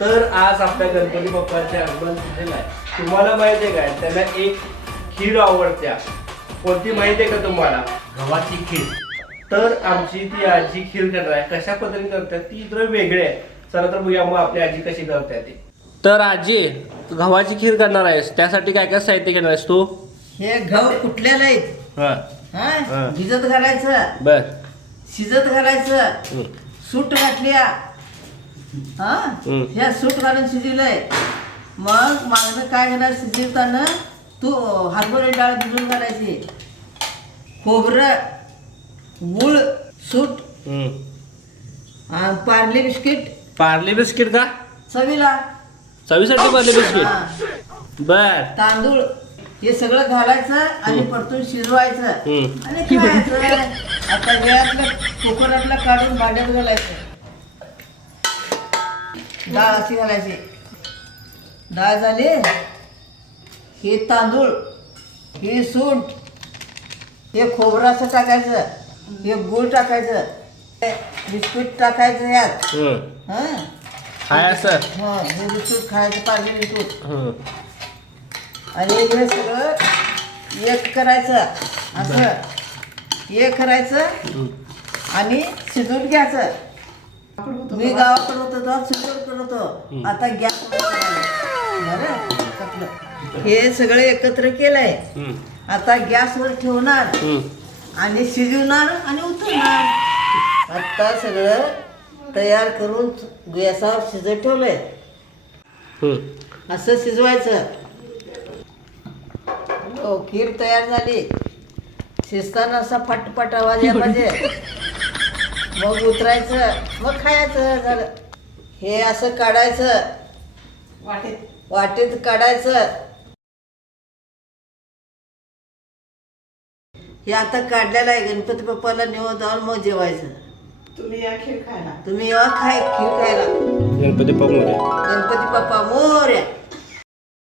तर आज आपल्या गणपती बाप्पाचे आगमन झालेलं आहे. तुम्हाला माहिती आहे काय, त्याला एक खीर आवडत्या. कोणती माहिती आहे का तुम्हाला? गव्हाची खीर. तर आमची ती आजी खीर करणार आहे. कशा पद्धतीने करतात ती जरा वेगळी आहे. चला तर बघूया मग आपली आजी कशी करते ती. तर आजी, गव्हाची खीर करणार आहेस, त्यासाठी काय काय साहित्य घेणार आहेस तू? हे गहू कुठल्याला आहेत हा हा भिजत घालायचं, बर. शिजत घालायचं, सूट घातल्या हा ह्या सूट घालून शिजवलंय. मग मागणं काय घालायचं शिजवताना तू हरभरा डाळ भिजून घालायची, खोबरं, गूळ, सूट आणि पार्ले बिस्किट पार्ले बिस्किट का? चवीला, चवीसाठी पार्ले हा, बिस्किट. बर. तांदूळ हे सगळं घालायचं आणि परतून शिजवायचं आणि खायचं. आता वेळातलं कुकरातलं काढून भांड्यात घालायचं. डाळ अशी घालायची. डाळ झाली, हे तांदूळ, हे सूंठ, हे खोबरं असं टाकायचं, हे गूळ टाकायचं, हे बिस्कुट टाकायचं यात. हं हाय असं. हं हे बिस्कुट खायचं, पार्ले बिस्कुट. आणि हे सगळं एक करायचं, असं एक करायचं आणि शिजवून घ्यायचं. मी गावाकडे होतो तेव्हा शिजवून करत होतो. आता गॅस हे सगळं एकत्र केलंय. आता गॅसवर ठेवणार आणि शिजवणार आणि उतरणार. आता सगळं तयार करून गॅसावर शिजत ठेवलंय. असं शिजवायचं. हो, खीर तयार झाली. शिजताना असा फटफट आवाज यायला पाहिजे. मग उतरायचं, मग खायचं. झालं. हे असं काढायचं, वाटेत काढायचं. हे आता काढलेलं आहे. गणपती बाप्पाला निवड जाऊन मग जेवायचं. तुम्ही या खीर खायला, तुम्ही या खीर खायला. गणपती बाप्पा मोरया. गणपती बाप्पा मोरया.